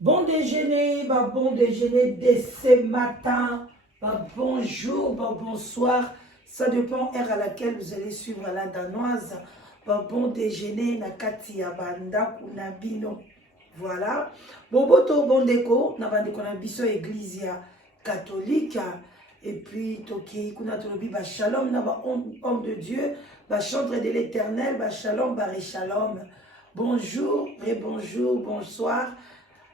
Bon déjeuner, bon déjeuner dès ce matin, bonjour, bonsoir. Ça dépend heure à laquelle vous allez suivre la danoise. Bon déjeuner, nakati ya banda kunabino. Voilà. Boboto bon déco, na bandeko na biso église catholique. Et puis toki kuna tolobi ba shalom na ba homme de Dieu, ba chantre de l'Éternel, ba shalom, ba shalom. Bonjour et bonjour, bonsoir.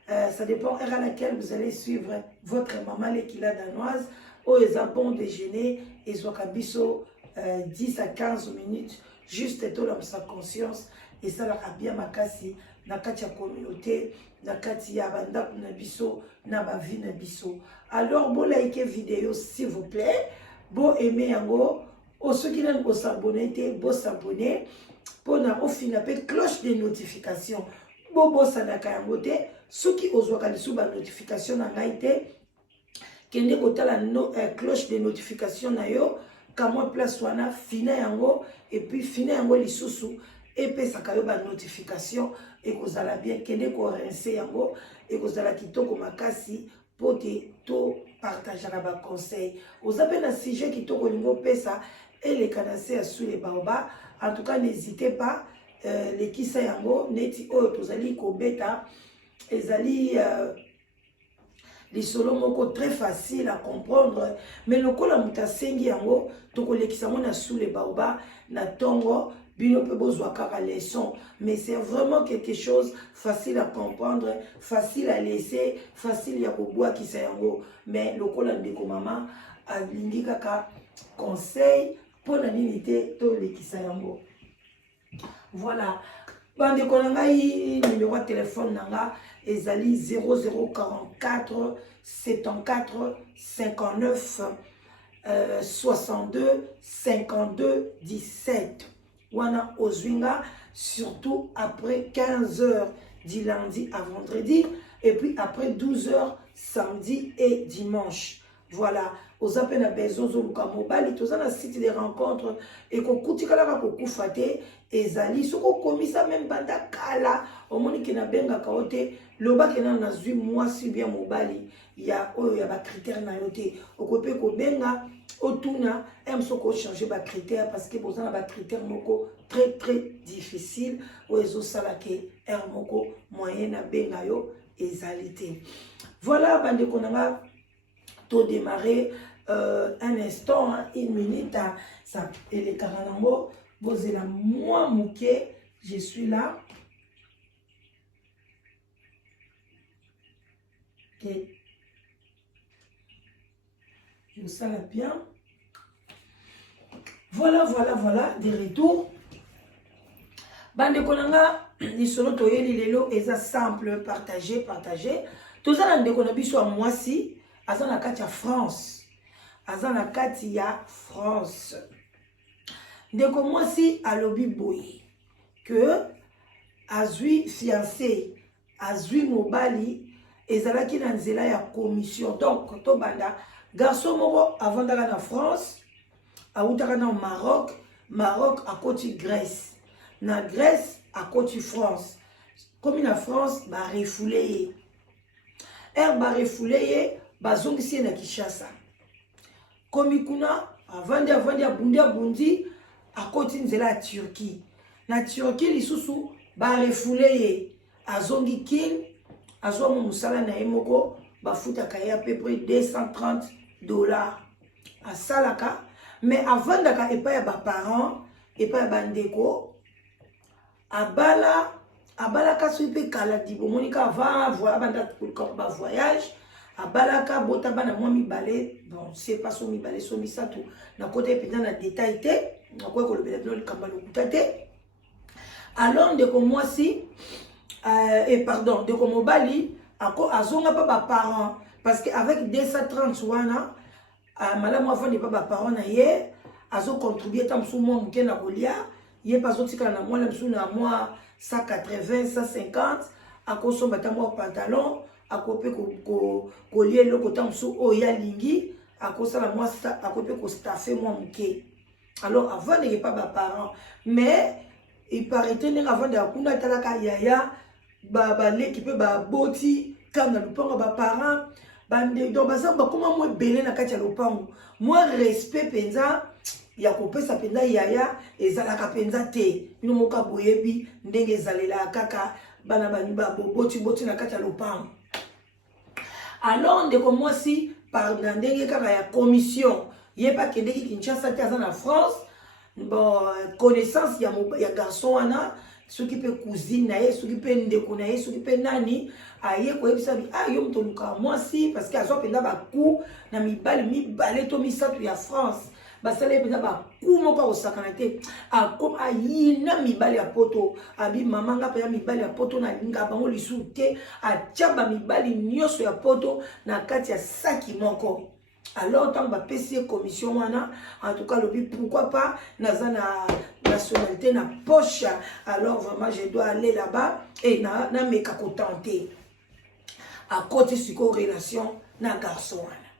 Ça dépend heure à laquelle vous allez suivre votre maman l'équila danoise. Ou ils ont bon déjeuner, ils ont biso 10 à 15 minutes, juste tout dans sa conscience. Et ça leur a bien makasi, na kati ya communauté, na kati ya banda na biso, na ba vie na biso. Alors, bon like vidéo s'il vous plaît, bon aimer yango, ou ceux qui n'ont pas s'abonner, bon s'abonner, pour na au final cloche de notification. Bobo sanaka yango te soki ozwaka lisu ba notification na ngai te kende kotala cloche de notification na yo kamwa place wana fina yango et puis fina yango lisusu epesaka yo ba notification ekozala bien kende ko rincer yango ekozala kitoko makasi pote to partager na ba conseil ozape na sujet kitoko lingo pesa et kanase sous les baobas. En tout cas n'hésitez pas. Les kisa yango neti oyo tozali kobeta ezali les solo moko très facile à comprendre mais lokola mutasengi yango tokolekisa ngo na sous les baobas na tongo bino pe bozwa kaka leçon mais c'est vraiment quelque chose facile à comprendre, facile à laisser, facile ya kobwa kisa yango mais lokola ndeko mama alingi kaka conseil pona nini te to lekisa yango. Voilà, bande konangai numéro de téléphone nanga ezali 0044 74 59 62 52 17. Wana ozwinga surtout après 15 heures du lundi à vendredi et puis après 12 heures samedi et dimanche. Voilà, aux appels à besoin de mobile, tous un site de rencontres et qu'on coûte kala ko kufate ezali soko komisa même banda kala au moni ki na benga kaote loba kena na zui moi si bien mobile ya oyo ya ba critères na yote okope ko benga otuna em soko changer ba critères parce que bozana ba critères moko très difficile o ezo sala ke er moko moyen na benga yo ezalité. Voilà bande konanga to démarrer un instant, hein, une minute, ça, et les caranambo, vous êtes là, moi, Mouké, je suis là. Ok. Je sens bien. Voilà, des retours. Bande konanga, les solo toyeli lelo, eza simple, partager. Tout ça, ndeko na biso a moi si, azana katia France. Azana kati ya France. Ndeko mwasi alobi boye que azui fiancé, azui mobali ezalaki na nzela ya commission. Donc to banda garçon moko avandaka na France, autaka na Maroc akoti Grèce. Na Grèce akoti France. Comme na France ba refoulé. Ba refoulé bazongisi na Kinshasa. Komikuna avandi abundi akoti nzela ya Turquie. Na Turquie lisusu ba refoulé azongi king azwa musala na yemoko bafuta kaya à peu près $230 asalaka mais avandaka epa ya ba parents epa ya bandeko abalaka soipe kala dibo monika va voilà banda ba voyage abalaka bota bana mwa mibale bon c'est pas son mibale so misato na côté penda na détail te na quoi ko le bela le kamba lo kutate alors ndeko mwasi et pardon ndeko mobali ako azonga pa ba parents parce que avec 230 wana malamu afandi pa ba parents na ye azo contribuer tam sou mo mke na kolia ye pas otika na mwa msu na mwa 180 150 akosomba ta mwa pantalon akope ko lié le côté msu oya lingi akosala moi ça akope ko staffer moi mke. Alors avant de pas ba parents mais il paraît tenir avant de akunda talaka yaya ba l'équipe ba boti kanga lupango ba parents bande donc baza bakoma moi belé na kati ya lupango moi respect penza ya kopesa penza yaya ezalaka penza te bino moka boyebi ndenge ezalela kaka bana bani ba boti na kati ya lupango. Alors ndeko mwasi par ndenge kaka ya commission yeba kendeki Kinshasa te aza na France bon connaissance ya garçon wana soki pe cousine na ye soki pe ndeko na ye soki pe nani aye koyebisa bi yo moto luka mwasi parce que azwa penza baku na mibale to misato ya France basala penza baku moko akosakana te akoma ayina mibale ya poto abi mama nga mpenza mibale ya poto na linga bango lisu te atia bamibali nyonso ya poto na kati ya saki moko. Alors tant que PC commission wana en tout cas lobi pourquoi pas naza na nationalité na poche alors vraiment je dois aller là-bas et na meka ko tenter à côté sur relation na garçon wana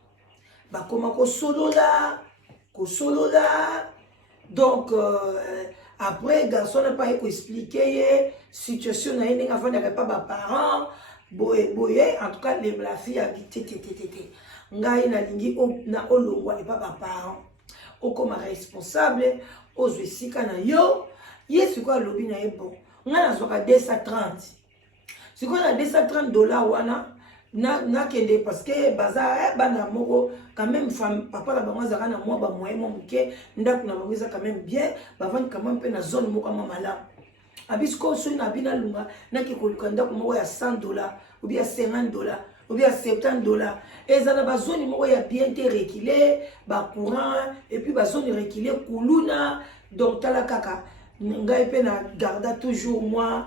ba koma ko solola donc après garçon n'a pas expliquer situation na yene avant n'avait pas ba parents boye en tout cas la fille a dit tététété ngai na lingi na olongwa et pas ba parents o comme responsable ozwisika na yo yesu kwa lobi na ebo nga na zoka 230 siko na $230 wana na kende parce que baza bana moko quand même femme papa la bango zaka na moi ba moyen mo muke ndaku na bango za quand même bien ba vendre quand même pe na zone moko mala abisko so na bina lunga na ke koluka ndaku moko ya $100 ou bien $50 ou bien $70 et ça na ba zone moko ya bien te reculé ba courant et puis ba zone reculé kuluna donc tala kaka ngai pe na garda toujours moi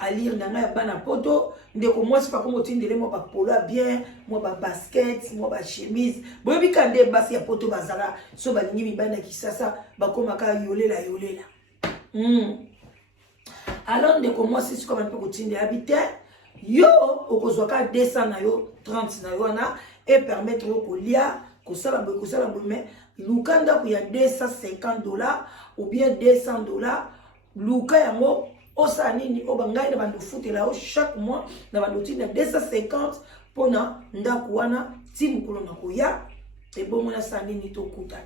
à lire nanga ya bana poto ndeko moi c'est pas comme otindele moi ba polo bien moi ba basket moi ba chemise boyebi kande basi ya poto bazala so ba lingi bana kisasa ba komaka yolela alors ndeko moi c'est comme un peu otindele habiter yo okozwaka 200 na yo 30 na yo na et permettre yo kolia kosala mais lukanda ku ya $250 ou bien $200 luka yango osa nini obangai na bandu futela o chaque mois na bandu tina 250 pona ndaku wana ti mukolo na koya e bomo na sa nini to kuta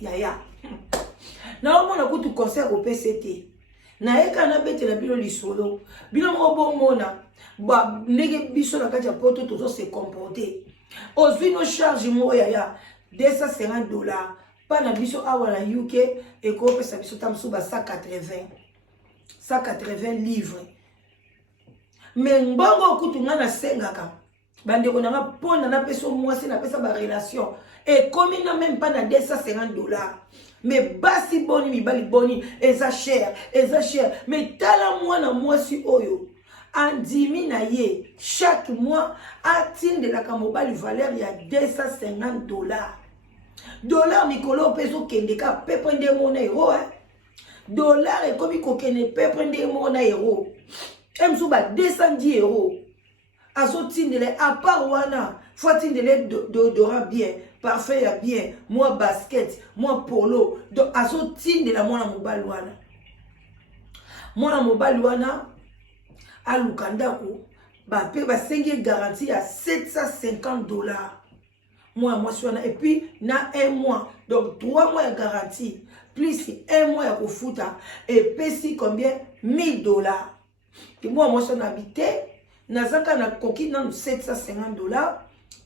yaya na omona kutu concert au PCT na eka na bete na bino lisolo bino mo bomona ba ndenge biso na kati ya poto tozo se comporter ozwi no charge mo yaya $250 pa na biso awa na UK e ko pesa biso tamsu ba 180 livres mais mbongo kutu nga na sengaka bandeko nanga pona na peso mwasi na pesa ba relation et comme na même pas na $250 mais basi boni mibali boni eza cher mais tala mwana mwasi oyo andimi na ye chaque mois atindelaka mobali valeur ya $250 mikolo peso kendeka pepe nde mona euro dollar et comme kokene pepe nde mona euro emso ba €210 aso tindele à part wana faut tindele d'odorant bien parfait ya bien moi basket moi polo donc aso tindela mwana mobali wana alukandako ba pe ba sengi garantie à $750 moi wana et puis na un mois donc 3 mois de garantie plus 1 mois ya kofuta et pesi combien $1000 et moi wana habité nazaka na koki na $750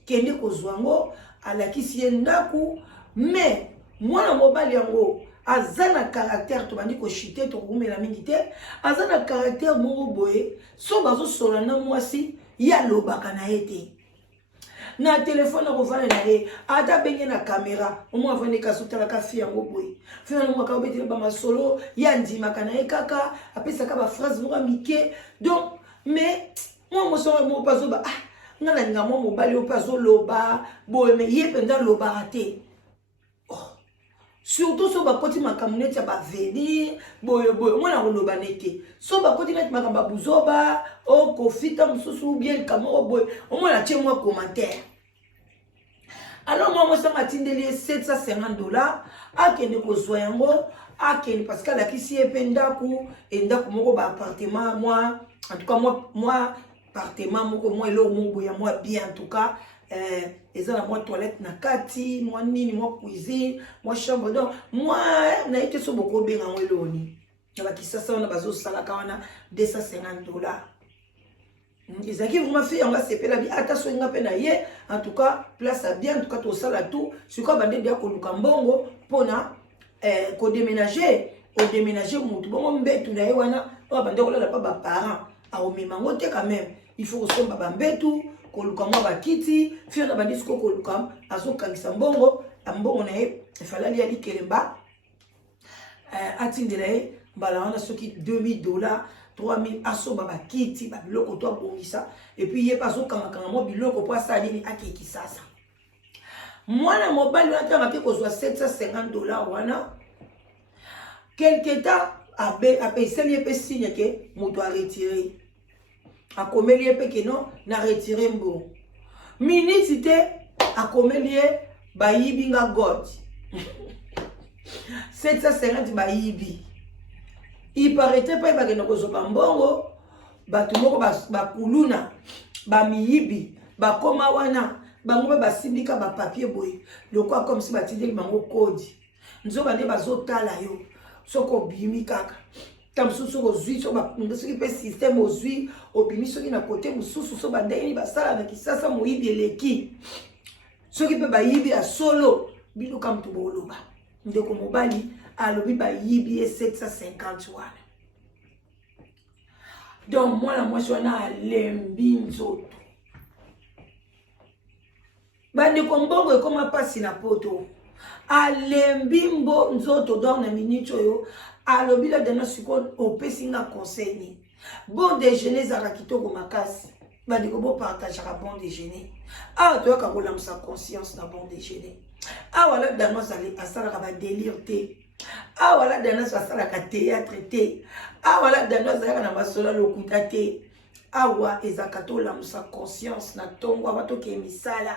kende kozwango alakisi ndaku mais mwana mobali yango azana caractère to bandi ko chité to kumela mingi te azana caractère moko boye so bazo sola na mwasi ya lobaka na ete na téléphone na kovana na ye ata benye na caméra au moins vane ka sotala ka fi yango boye finalement mo ka obetele ba masolo ya ndima kana ye kaka apesa ka ba phrase moko mike donc mais moi mo so mo pazo ba ngana nga mo mobali o pazo loba boye mais ye penda loba raté surtout so bakoti makamuneti ya baveni boye mwana koloba nete so bakoti neti makamba buzoba o kofita mususu bien kamoko boye omona tie mwa commentaire alors moi ça m'a tindeli $750 akende kozwa yango akende parce que la kisi ependa ku enda ku moko ba appartement moi en tout cas moi appartement moko moi elo mongo ya moi bien en tout cas eza na moi toilette na kati moi nini moi cuisine moi chambre donc moi na été so boko benga moi eloni na bakisasa wana bazo sala ka wana $250 ezaki vraiment fait on va sepela bi ata so nga pe na ye en tout cas place à bien en tout cas to sala tout sur quoi bande dia ko luka mbongo pona ko déménager au déménager mutu bon mbetu na ye wana o bande ko la pa ba parents a o memango te quand même il faut que somba bambetu ko luka mwa bakiti fio na bandi ko luka azo kangisa mbongo ambongo na ye falali ali kelemba atindela ye mbala wana soki $2000 $3000 asoba bakiti ba biloko to abongisa et puis ye paso kanga mo biloko po asa nini akeki sasa mwana mobali wana tanga ke kozwa $750 wana quelque temps apeseli pe signe ke moto a retiré akomeli ye pe ke non na retiré mbo minute te akomeli ye bayibi nga god 750 bayibi il paraît pas bakenda kozoba mbongo bato moko bakuluna bamiyibi bakoma wana bango pe basindika bapapier boye lokwa comme si batindeli bango kodi nzoba nde bazotala yo soko bimi kaka tam susu ozwi so bakunda soki pe système ozwi obimi soki na côté mususu so bandeni basala na kisasa moyibi eleki soki pe bayibi ya solo bino kam to boloba ndeko mobali alobi bayibi ye 750 wana donc mwana mwasi wana alembi nzoto bandeko mbongo ekoma pasi na poto alembi nzoto donc na minute oyo alobi la dana siko opesi nga conseil ni bon déjeuner ezaka kitoko makasi bandeko bo partageaka bon déjeuner awa toyoka kolamusa conscience na bon déjeuner awa la dano asalaka badélire te awa la dano asalaka théâtre te awa la dano azalaka na masolo lokuta te awa ezaka tolamusa conscience na ntongo awa tokee misala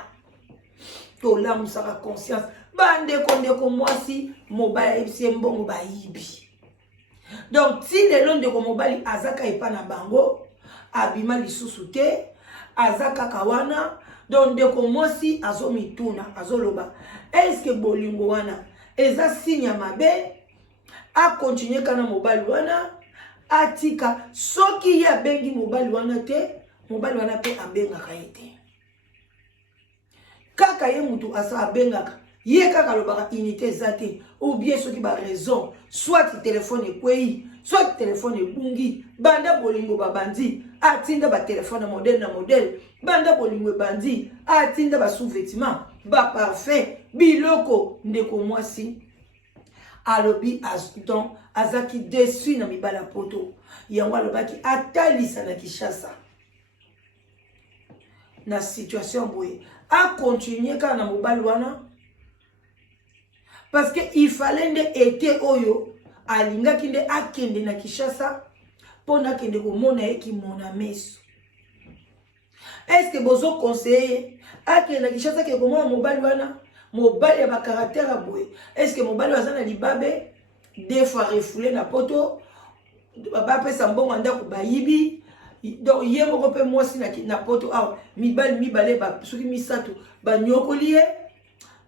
tolamusaka conscience bandeko mwasi mobali ayebisi ye mbongo bayibi donc ti lelo ndeko mobali azaka epa na bango abima lisusu te aza kaka wana donc ndeko mwasi azomituna azoloba eske bolingo wana eza signe mabe akontinue kana mobali wana atika soki ye abengi mobali wana te mobali wana pe abengaka ye te kaka ye mutu asa abengaka ye kaka lobaka unité eza te ou bien soki ba raison soit téléphone ekwei soit téléphone ebungi banda bolingo babandi atinda ba téléphone na modèle banda bolingo ebandi atinda ba sous-vêtements ba parfait biloko ndeko mwasi alobi donc azaki déçu na mibala poto yango alobaki atalisa na Kinshasa na situation boye a continuer kana na mobali wana parce que il fallait nde été oyo alingaki nde akende na Kinshasa pona kende komona ye kimona meso est-ce que bozo conseiller akende na Kinshasa ke komona mobali wana mobali ya ba caractère boye est-ce que mobali wazana libabe des fois refoulé na poto ba pesa mbongo ndako bayibi donc ye moko pe mwasi na poto awa mibale ba soki misato ba nyokoli ye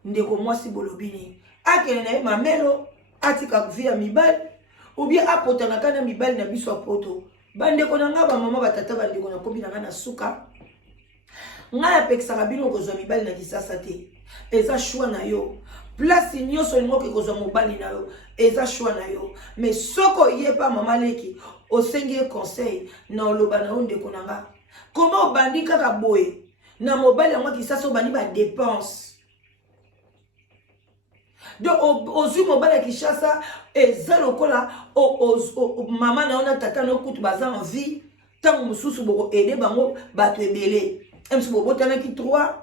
ndeko mwasi bolobini akene na ye mamelo atika via mibali ou bien apotana kana mibali na biso poto bandeko na nga ba mama batata bandeko na kobi na nga na suka nga ya pekisaka bino kozwa mibali na Kinshasa te eza choix na yo place nyonso lingo ke kozwa mobali na yo eza choix na yo mais soko ye pa mama leki osengi conseil na oloba na ndeko na nga comment obandi kaka boye na mobali yango Kinshasa obandi ba dépense donc ozwi mobali ya Kinshasa eza lokola mama na ona tata na kutu baza en vie tango mususu boko aider bango bato ebele emsu bobotanaki 3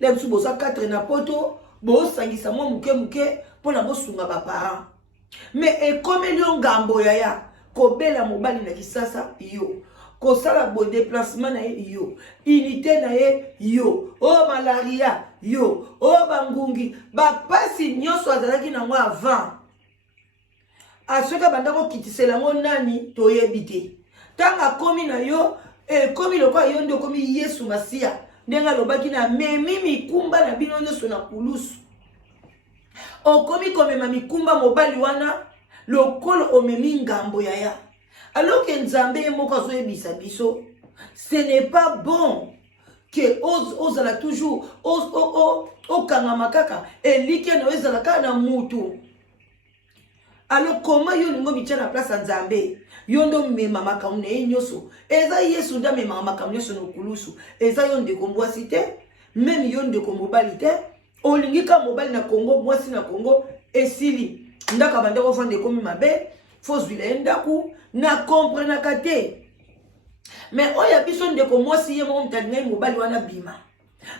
lemsu boza 4 na poto bosangisa mwa muke pona bosunga ba parents mais ekomeli ngambo ya kobela mobali na Kinshasa yo kosala bo déplacement na ye yo unité na ye yo o malaria yo o bangungi bapasi nyonso azalaki nango avant asoka bandako kitisela ngo nani toyebi te tanga komi na yo Et comme il a yondo comme Yesu Masia, ndenga lobaki na memi mikumba na bino nyoso na kulusu. Okomi komema mikumba mobali wana lokolo omemi ngambo yaya. Alors que Nzambe moko azoyebisa biso, ce n'est pas bon que ozala toujours okangama kaka elike na ezala kaka na mutu. Alors comment yo ningo mitia na place ya Nzambe? Yondo mema makamu na nyoso. Eza Yesu nda mema makamu nyoso no kulusu. Eza yo ndeko mwasi te, même yo ndeko mobali te. Olingika mobali na Congo, mwasi na Congo esili. Ndaka bandeko fande komi mabe, fozwile ndaku na comprendre kate. Mais oya biso ndeko mwasi ye mo mtalinga mobali wana bima.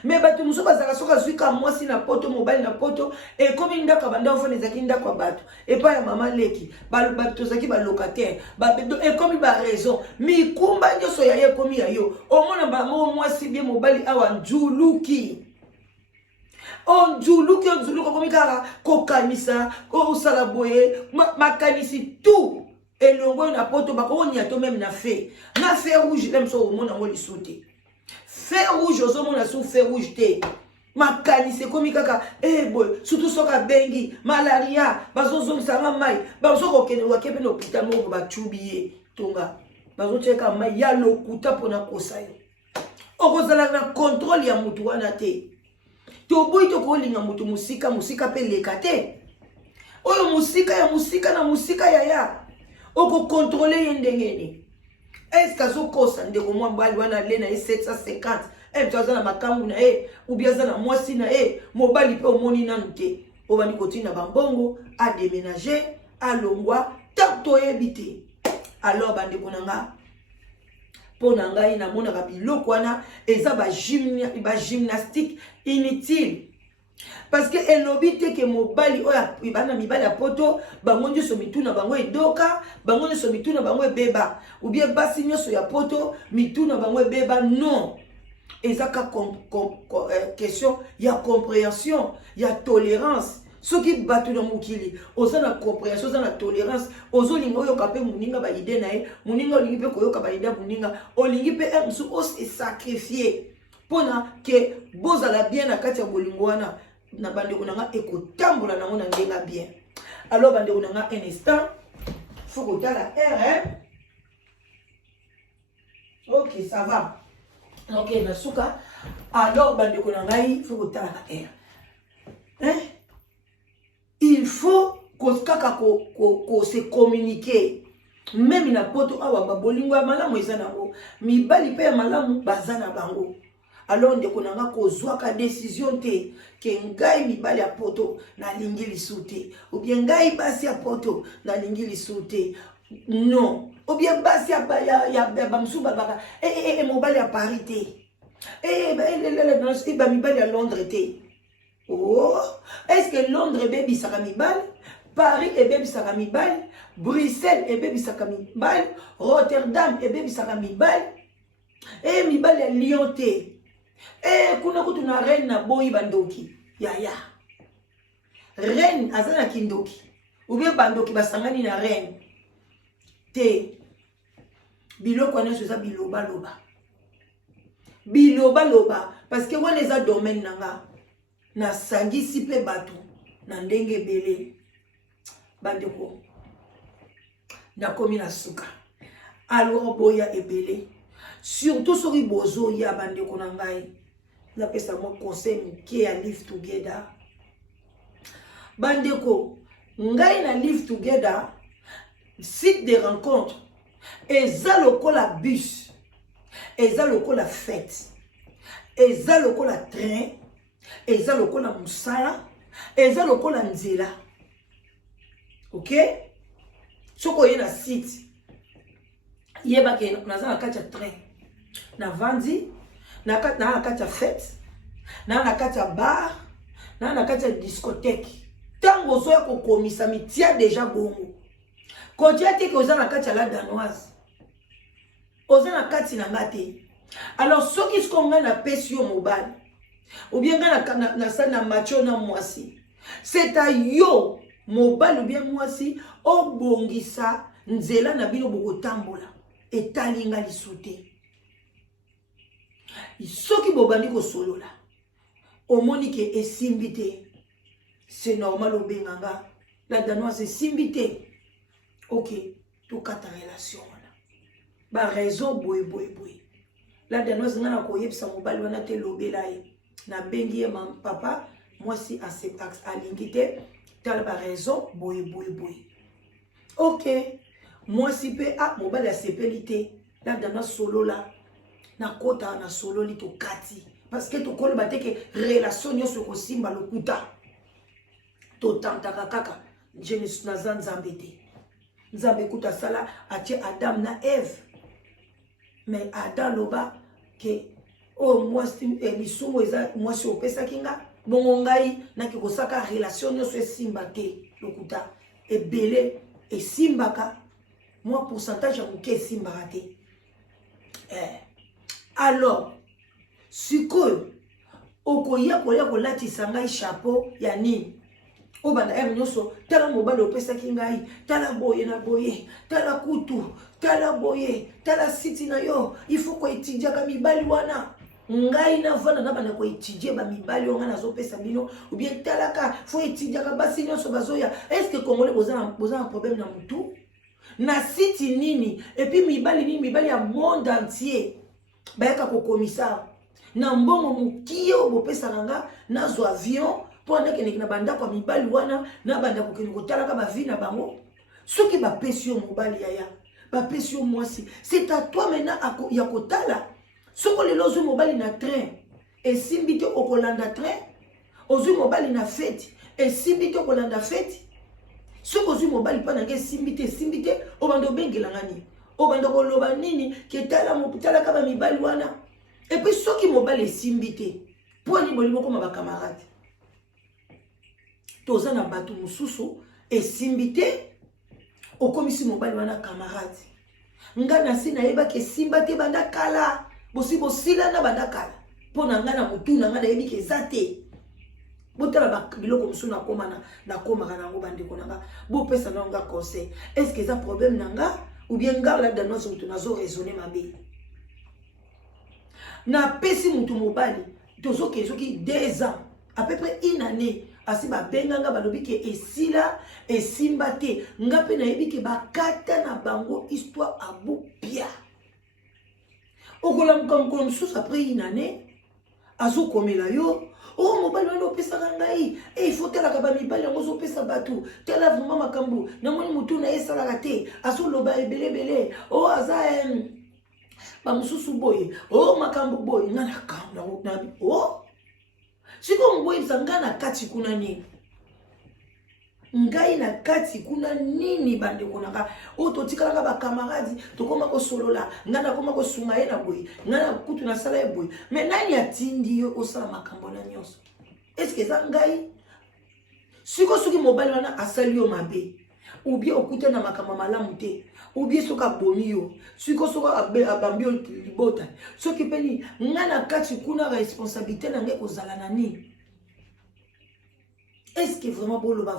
Mais batu muso bazaka soka zwika mwasi na poto mobali na poto e komi ndaka bandeko fande zaki ndako batu. E pa ya mama leki, batu zaki ba locataire, e komi ba raison. Mi kumba nyoso ya ye komi ya yo. Omona ba mwasi bien mobali awa njuluki. Onjuluki komi kaka kokanisa ko salaboye makanisi tout elongo na poto bako nyato même na feu rouge même so mona ngoli sauté feu rouge ozo mona sous feu rouge te makanisi komi kaka boy surtout soka bengi malaria bazozo sanga mai bazo kokene wakepe no hôpital mo ba chubiye tonga bazo cheka mai ya lokuta pona kosayo okozala na contrôle ya mutu wana te. Toboy to kolinga mutu musika pe lekate. Oyo musika na musika ya. Oko contrôler yendengeni. Est-ce que zo kosa ndeko mwa mbali wana lena 750. Mtwaza na makambu na ou bien za na mwasi na mobali pe omoni nanu te. Obani kotina bambongo a déménager a longwa tanto yebite. Alors bandeko nanga pona ngai na mona biloko wana eza ba gymnastique inutile parce que elobi te ke mobali oya bana mibali ya poto bango nyoso mituna bango edoka bango nyoso mituna bango ebeba ou bien basi nyoso ya poto mituna bango ebeba non eza ka question ya compréhension ya tolérance. Ce qui battu dans mukili, oza na compréhension, oza na tolérance, ozo lingo yo kape muninga ba ide na e, muninga olingi pe koyoka ba ide muninga, olingi pe msu os se sacrifier. Pona ke boza la bien na kati ya bolingo wana na bande kunanga ekotambola na mona ndenga bien. Alors bande kunanga un instant, faut que la R. OK, ça va. OK, na suka. Alors bande kunanga il faut que la R. Hein? Il faut qu'on se communique. Même na poto awa babolingo malamu ezana ngo. Mibali pe malamu bazana bango. Alors ndeko nanga kozwa ka décision te ke ngai mibali ya poto na lingi lisute. Ou bien ngai basi ya poto na lingi lisute. Non. Ou bien basi ya bamsuba baka mobali ya parité. Mibali ya Londres te. Oh, est-ce que Londres baby sakamibal, Paris et baby sakamibal, Bruxelles et baby sakamibal, Rotterdam et baby sakamibal, et mibal ya Lyon te. Kuna kutuna reine na boyi bandoki. Ya. Reine azana kindoki. Ou bien bandoki basangani na reine. Te. Biloko wana soza biloba loba. Biloba loba parce que wana eza domaine nanga. Na sangisi pe batu na ndenge bele bandeko na komi na suka alors boya ebele surtout sori bozo ya bandeko na ngai na pesa mo conseil ki ya live together bandeko ngai na live together site de rencontre eza lokola bus eza lokola fête eza lokola train eza lokola musala eza lokola nzela. OK, soko ye na site yeba ke naza na kati ya train na vandi na kati ya fête na kati ya bar na kati ya discothèque tango zo ya kokomisa mitia déjà bongo kotia te ke oza na kati ya la danoise oza na kati na ngate. Alors soki skonga na pesi yo mobile ou bien na sa na macho na mwasi c'est à yo mobile ou bien mwasi obongisa nzela na bino bokotambola etalinga lisute soki bobandi ko solo la omoni ke esimbité c'est normal au benganga la danoise esimbité ok to kata relation wana ba raison boy la danoise ngana ko yebisa mobali wana te lobela ye na bengi ye papa moi si alingi te tala ba raison boy ok moi si pe mobali asepeli te la danoise solo la na kota na solo li to kati parce que to kolo bateke relation nyonso ko simba lokuta to tantaka kaka Genesis na nzambe te nzambe kuta sala atie Adam na Eve mais Adam loba ke moi si misumo eza moi si opesa kinga bongo ngai na ki kosaka relation nyonso simba te lokuta ebele esimbaka moi pourcentage ya moke esimbaka te alors sikoyo okoya kolatisa ngai chapeau ya nini obanda ere nyonso tala mobali opesaki ngai tala boye na boye tala kutu tala boye tala siti na yo il faut ko etidiaka mibali wana ngai na vana na bana ko etidie ba mibali wana nazopesa bino ou bien talaka faut etidiaka basi nyonso bazoya est-ce que congolais boza un problème na mutu na siti nini et puis mibali nini mibali ya monde entier bayaka ko commissaire na mbongo mukie obopesa nanga nazo avion pour andeke na banda kwa mibali wana na banda ko keni kotalaka ba vie na bango soki ba pesio mobali yaya ba pesio mwasi c'est à toi maintenant ya kotala soko lelo zo mobali na train et simbite okolanda train ozu mobali na fête et simbite okolanda fête soko ozu mobali pa na ke simbite obando bengela ngani obando koloba nini ke tala ka ba mibali wana et puis soki mobali simbite pour ni bolimo koma ba camarade toza na bato mususu esimbite okomisi mobali wana camarade nga na sina yeba ke simba te banda kala bosi bosila na banda kala pona nga na mutu na nga na yebi ke zate botala ba biloko musu na koma na koma kana ngo bande konanga bo pesa na nga conseil est-ce que ça problème nanga ou bien nga la dans nos mutu nazo raisonner mabe na pesi mutu mobali tozo kezoki 2 ans à peu près une année asi ba benganga balobi ke esila esimba te ngape na yebi ke bakata na bango histoire abu pia okola mkamko msusu après une année azo komela yo mobali wana opesaka ngai il faut talaka ba mibali yango ozopesa bato tala vraiment makambo namoni mutu na esalaka te azoloba ebelebele aza ba mususu boye makambo boye nga na kambo na siko mboyi sanga na kati kuna nini ngai na kati kuna nini bande konaka totikalaka ba camarades tokoma ko solola ngana koma ko sunga ye na boye ngana kutu na sala ye boye mais nani atindi yo osala makambo na nyonso est-ce que ça ngai siko soki mobali wana asali yo mabe ou bien okuta na makambo malamu te ou bien soka bomi yo siko soka abambi yo libota soki peni ngana kati kuna responsabilité na ngai kozala na nini. Est-ce que vraiment boloba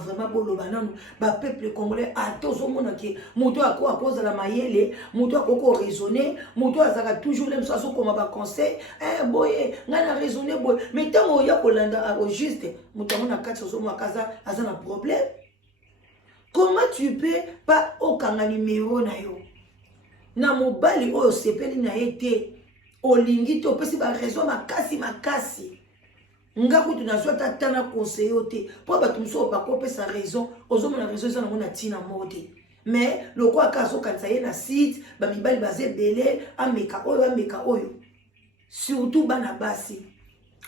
nanu ba peuple congolais atozo mona ke moto ako akoza la mayele moto akoko raisonner moto azaka toujours le mso koma ba conseil boye ngana raisonner boye mais tango ya kolanda au juste moto mona kati zo mwa kaza azana problème. Comment tu peux pas okanga numéro na yo na mobali oyo sepeli na yete olingi to pesi ba raison makasi nga kutu na swata tana conseiller te po ba tumso ba ko pesa raison ozomona raison za na mona tina mode mais loko akazo kanisa ye na site ba mibali baze belé ameka oyo surtout bana basi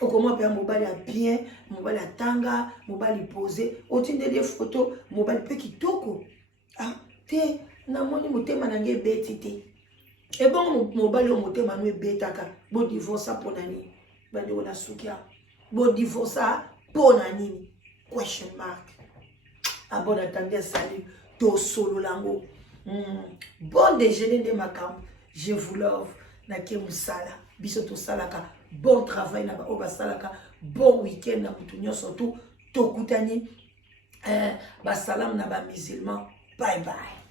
okomo pe mobali a bien mobali atanga mobali posé otinde des photos mobali pe kitoko te na moni motema na nge beti te e bon mobali o motema no betaka bo divorce ponani bandi ona sukia bo divorce pona nini question mark bon attendez salut to solo lango bon déjeuner de makam je vous love na ke musala biso to salaka bon travail na ba oba salaka bon week-end na mutu nyonso to kutani ba salam na ba musulman bye bye.